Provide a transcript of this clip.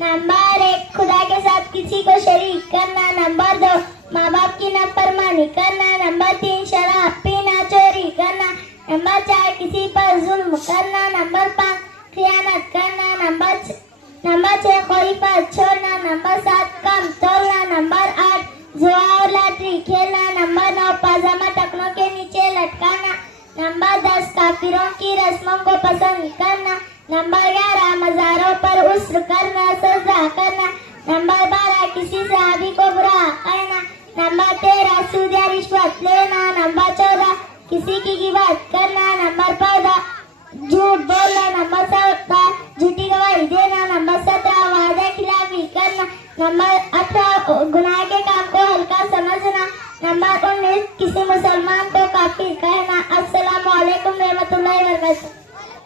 Number 1 खुदा के साथ किसी को शरीक करना। नंबर 2 माँ बाप की नाफरमानी करना। नंबर 3 शराब पीना, चोरी करना। नंबर 4 किसी पर जुल्म करना। नंबर 5 खियानत करना। नंबर 6 कोई पर छोड़ना। नंबर 7 कम तोड़ना। नंबर 8 जुआ और लॉटरी खेलना। नंबर 9 पाजामा टखनों के नीचे लटकाना। नंबर 10 काफिरों की रस्मों को पसंद करना। नंबर 11 मज़ारों पर उस्र करना, सजदा करना। नंबर 12 किसी सहाबी को बुरा कहना। नंबर 13 सूद या रिश्वत लेना। नंबर 14 किसी की गिबत करना। नंबर 15 झूठ बोलना। नंबर 16 झूठी गवाही देना। नंबर 17 वादा खिलाफी करना। नंबर 18 गुनाह के काम को हल्का समझना। नंबर 19 किसी मुसलमान को काफिर कहना।